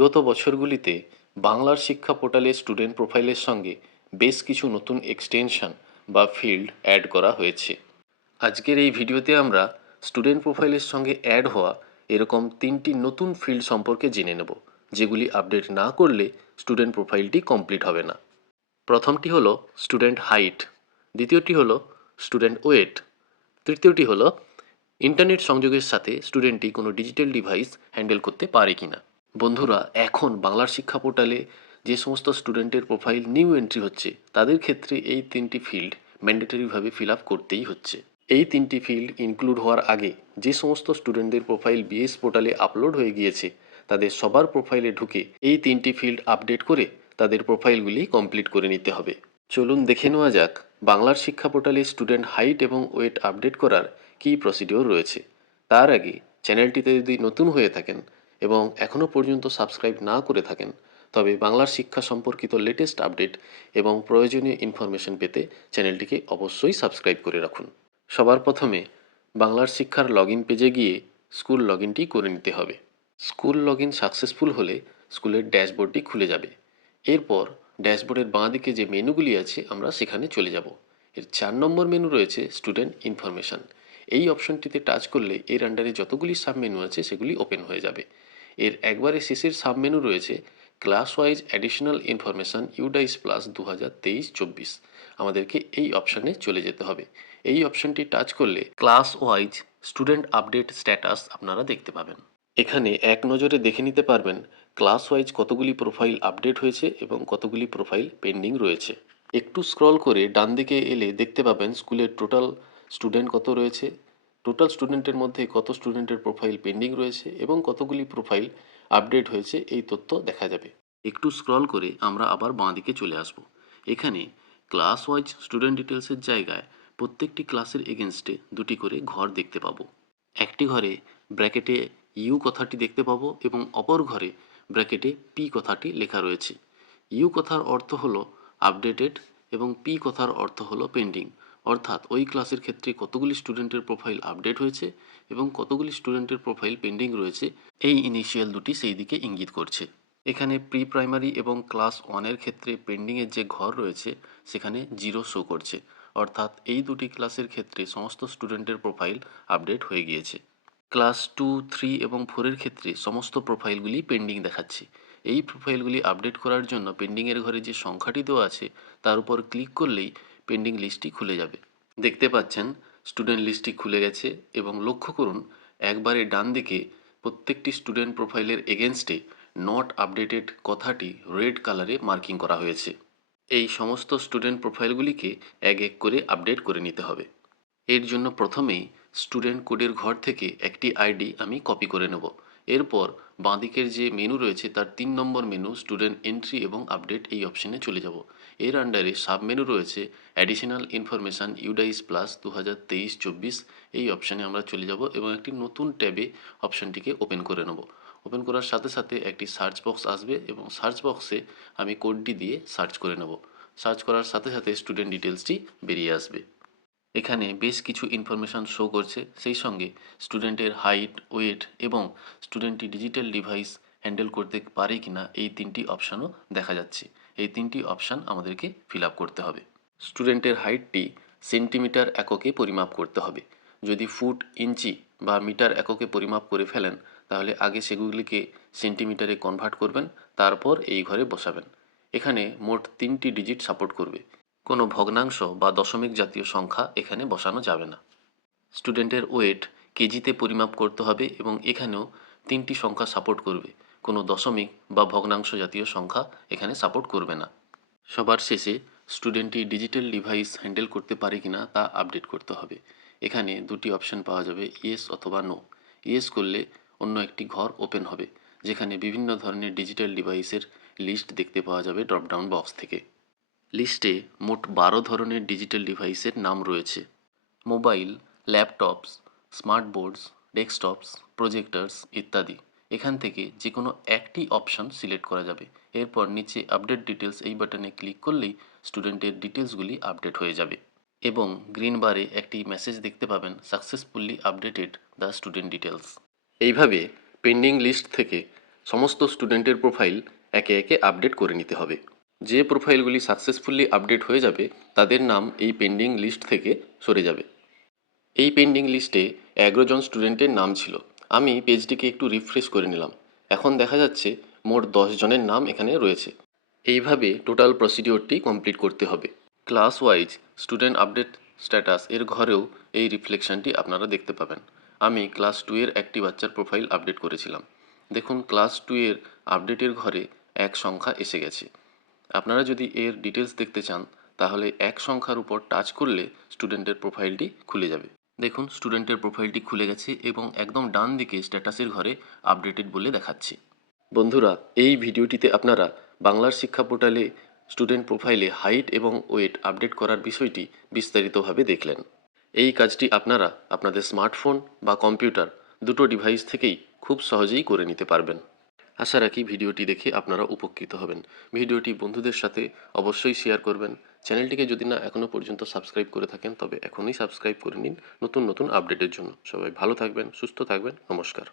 বিগত বছরগুলিতে বাংলার শিক্ষা পোর্টালে স্টুডেন্ট প্রোফাইলের সঙ্গে বেশ কিছু নতুন এক্সটেনশন বা ফিল্ড অ্যাড করা হয়েছে। আজকের এই ভিডিওতে আমরা স্টুডেন্ট প্রোফাইলের সঙ্গে অ্যাড হওয়া এরকম 3টি নতুন ফিল্ড সম্পর্কে জেনে নেব, যেগুলি আপডেট না করলে স্টুডেন্ট প্রোফাইলটি কমপ্লিট হবে না। প্রথমটি হলো স্টুডেন্ট হাইট, দ্বিতীয়টি হলো স্টুডেন্ট ওয়েট, তৃতীয়টি হলো ইন্টারনেট সংযোগের সাথে স্টুডেন্টটি কোনো ডিজিটাল ডিভাইস হ্যান্ডেল করতে পারে কিনা। বন্ধুরা, এখন বাংলার শিক্ষা পোর্টালে যে সমস্ত স্টুডেন্টের প্রোফাইল নিউ এন্ট্রি হচ্ছে তাদের ক্ষেত্রে এই 3টি ফিল্ড ম্যান্ডেটরিভাবে ফিল আপ করতেই হচ্ছে। এই 3টি ফিল্ড ইনক্লুড হওয়ার আগে যে সমস্ত স্টুডেন্টদের প্রোফাইল বিএস পোর্টালে আপলোড হয়ে গিয়েছে তাদের সবার প্রোফাইলে ঢুকে এই 3টি ফিল্ড আপডেট করে তাদের প্রোফাইলগুলি কমপ্লিট করে নিতে হবে। চলুন দেখে নেওয়া যাক বাংলার শিক্ষা পোর্টালে স্টুডেন্ট হাইট এবং ওয়েট আপডেট করার কী প্রসিডিওর রয়েছে। তার আগে চ্যানেলটিতে যদি নতুন হয়ে থাকেন এবং এখনও পর্যন্ত সাবস্ক্রাইব না করে থাকেন, তবে বাংলার শিক্ষা সম্পর্কিত লেটেস্ট আপডেট এবং প্রয়োজনীয় ইনফরমেশন পেতে চ্যানেলটিকে অবশ্যই সাবস্ক্রাইব করে রাখুন। সবার প্রথমে বাংলার শিক্ষার লগ ইন পেজে গিয়ে স্কুল লগ ইনটি করে নিতে হবে। স্কুল লগ ইন সাকসেসফুল হলে স্কুলের ড্যাশবোর্ডটি খুলে যাবে। এরপর ড্যাশবোর্ডের বাঁ দিকে যে মেনুগুলি আছে আমরা সেখানে চলে যাব। এর 4 নম্বর মেনু রয়েছে স্টুডেন্ট ইনফরমেশন। এই অপশনটিতে টাচ করলে এর আন্ডারে যতগুলি সাব মেনু আছে সেগুলি ওপেন হয়ে যাবে। এর একবারে শেষের সাব মেনু রয়েছে class wise additional information UDISE plus 2023-24। আমাদেরকে এই অপশানে চলে যেতে হবে। এই অপশানটি টাচ করলে class wise student update status আপনারা দেখতে পাবেন। এখানে এক নজরে দেখে নিতে পারবেন ক্লাস ওয়াইজ কতগুলি প্রোফাইল আপডেট হয়েছে এবং কতগুলি প্রোফাইল পেন্ডিং রয়েছে। একটু স্ক্রল করে ডান দিকে এলে দেখতে পাবেন স্কুলের টোটাল স্টুডেন্ট কত রয়েছে, টোটাল স্টুডেন্টের মধ্যে কত স্টুডেন্টের প্রোফাইল পেন্ডিং রয়েছে এবং কতগুলি প্রোফাইল আপডেট হয়েছে এই তথ্য দেখা যাবে। একটু স্ক্রল করে আমরা আবার বাঁ দিকে চলে আসব। এখানে ক্লাস ওয়াইজ স্টুডেন্ট ডিটেলসের জায়গায় প্রত্যেকটি ক্লাসের এগেনস্টে দুটি করে ঘর দেখতে পাবো। একটি ঘরে ব্র্যাকেটে ইউ কথাটি দেখতে পাবো এবং অপর ঘরে ব্র্যাকেটে পি কথাটি লেখা রয়েছে। ইউ কথার অর্থ হলো আপডেটেড এবং পি কথার অর্থ হলো পেন্ডিং, অর্থাৎ ওই ক্লাসের ক্ষেত্রে কতগুলি স্টুডেন্টের প্রোফাইল আপডেট হয়েছে এবং কতগুলি স্টুডেন্টের প্রোফাইল পেন্ডিং রয়েছে, এই ইনিশিয়াল দুটি সেই দিকে ইঙ্গিত করছে। এখানে প্রি প্রাইমারি এবং ক্লাস 1-এর ক্ষেত্রে পেন্ডিংয়ের যে ঘর রয়েছে সেখানে 0 শো করছে, অর্থাৎ এই দুটি ক্লাসের ক্ষেত্রে সমস্ত স্টুডেন্টের প্রোফাইল আপডেট হয়ে গিয়েছে। ক্লাস 2, 3 এবং 4-এর ক্ষেত্রে সমস্ত প্রোফাইলগুলি পেন্ডিং দেখাচ্ছে। এই প্রোফাইলগুলি আপডেট করার জন্য পেন্ডিংয়ের ঘরে যে সংখ্যাটি দেওয়া আছে তার উপর ক্লিক করলেই পেন্ডিং লিস্টটি খুলে যাবে। দেখতে পাচ্ছেন স্টুডেন্ট লিস্টটি খুলে গেছে এবং লক্ষ্য করুন একবারে ডান দিকে প্রত্যেকটি স্টুডেন্ট প্রোফাইলের এগেনস্টে নট আপডেটেড কথাটি রেড কালারে মার্কিং করা হয়েছে। এই সমস্ত স্টুডেন্ট প্রোফাইলগুলিকে এক এক করে আপডেট করে নিতে হবে। এর জন্য প্রথমেই স্টুডেন্ট কোডের ঘর থেকে একটি আইডি আমি কপি করে নেব। এরপর বাঁদিকের যে মেনু রয়েছে তার 3 নম্বর মেনু স্টুডেন্ট এন্ট্রি এবং আপডেট এই অপশনে চলে যাব। এর আন্ডারে সাব মেনু রয়েছে অ্যাডিশনাল ইনফরমেশান ইউডাইস প্লাস 2023-24। এই অপশানে আমরা চলে যাব এবং একটি নতুন ট্যাবে অপশানটিকে ওপেন করে নেব। ওপেন করার সাথে সাথে একটি সার্চ বক্স আসবে এবং সার্চ বক্সে আমি কোডটি দিয়ে সার্চ করে নেব। সার্চ করার সাথে সাথে স্টুডেন্ট ডিটেলসটি বেরিয়ে আসবে। এখানে বেশ কিছু ইনফরমেশান শো করছে, সেই সঙ্গে স্টুডেন্টের হাইট, ওয়েট এবং স্টুডেন্টটি ডিজিটাল ডিভাইস হ্যান্ডেল করতে পারে কিনা এই 3টি অপশানও দেখা যাচ্ছে। এই 3টি অপশান আমাদেরকে ফিল আপ করতে হবে। স্টুডেন্টের হাইটটি সেন্টিমিটার এককে পরিমাপ করতে হবে। যদি ফুট, ইঞ্চি বা মিটার এককে পরিমাপ করে ফেলেন তাহলে আগে সেগুলিকে সেন্টিমিটারে কনভার্ট করবেন, তারপর এই ঘরে বসাবেন। এখানে মোট 3টি ডিজিট সাপোর্ট করবে। কোনো ভগ্নাংশ বা দশমিক জাতীয় সংখ্যা এখানে বসানো যাবে না। স্টুডেন্টের ওয়েট কেজিতে পরিমাপ করতে হবে এবং এখানেও 3টি সংখ্যা সাপোর্ট করবে। কোনো দশমিক বা ভগ্নাংশ জাতীয় সংখ্যা এখানে সাপোর্ট করবে না। সবার শেষে স্টুডেন্টটি ডিজিটাল ডিভাইস হ্যান্ডেল করতে পারে কিনা তা আপডেট করতে হবে। এখানে দুটি অপশন পাওয়া যাবে, ইয়েস অথবা নো। ইয়েস করলে অন্য একটি ঘর ওপেন হবে যেখানে বিভিন্ন ধরনের ডিজিটাল ডিভাইসের লিস্ট দেখতে পাওয়া যাবে ড্রপডাউন বক্স থেকে। লিস্টে মোট 12 ধরনের ডিজিটাল ডিভাইসের নাম রয়েছে: mobile, laptops, smart boards, desktops, projectors ইত্যাদি। এখান থেকে যে কোনো একটি অপশন সিলেক্ট করা যাবে। এরপর নিচে আপডেট ডিটেলস এই বাটনে ক্লিক করলেই স্টুডেন্টের ডিটেলসগুলি আপডেট হয়ে যাবে এবং গ্রিন বারে একটি মেসেজ দেখতে পাবেন, successfully updated the student details. এইভাবে পেন্ডিং লিস্ট থেকে সমস্ত স্টুডেন্টের প্রোফাইল একে একে আপডেট করে নিতে হবে। যে প্রোফাইলগুলি সাকসেসফুলি আপডেট হয়ে যাবে তাদের নাম এই পেন্ডিং লিস্ট থেকে সরে যাবে। এই পেন্ডিং লিস্টে 11 জন স্টুডেন্টের নাম ছিল। আমি পেজটিকে একটু রিফ্রেশ করে নিলাম। এখন দেখা যাচ্ছে মোট 10 জনের নাম এখানে রয়েছে। এইভাবে টোটাল প্রসিডিওরটি কমপ্লিট করতে হবে। Class wise student update status এর ঘরেও এই রিফ্লেকশনটি আপনারা দেখতে পাবেন। আমি ক্লাস 2 এর একটি বাচ্চার প্রোফাইল আপডেট করেছিলাম। দেখুন ক্লাস 2 এর আপডেটের ঘরে এক সংখ্যা এসে গেছে। আপনারা যদি এর ডিটেলস দেখতে চান তাহলে এক সংখ্যার উপর টাচ করলে স্টুডেন্টের প্রোফাইলটি খুলে যাবে। দেখুন স্টুডেন্টের প্রোফাইলটি খুলে গেছে এবং একদম ডান দিকে স্ট্যাটাসের ঘরে আপডেটেড বলে দেখাচ্ছে। বন্ধুরা, এই ভিডিওটিতে আপনারা বাংলার শিক্ষা পোর্টালে স্টুডেন্ট প্রোফাইলে হাইট এবং ওয়েট আপডেট করার বিষয়টি বিস্তারিতভাবে দেখলেন। এই কাজটি আপনারা আপনাদের স্মার্টফোন বা কম্পিউটার দুটো ডিভাইস থেকেই খুব সহজেই করে নিতে পারবেন। আশা রাখি ভিডিওটি দেখে আপনারা উপকৃত হবেন। ভিডিওটি বন্ধুদের সাথে অবশ্যই শেয়ার করবেন। চ্যানেলটিকে যদি না এখনও পর্যন্ত সাবস্ক্রাইব করে থাকেন তবে এখনই সাবস্ক্রাইব করে নিন নতুন নতুন আপডেটের জন্য। সবাই ভালো থাকবেন, সুস্থ থাকবেন। নমস্কার।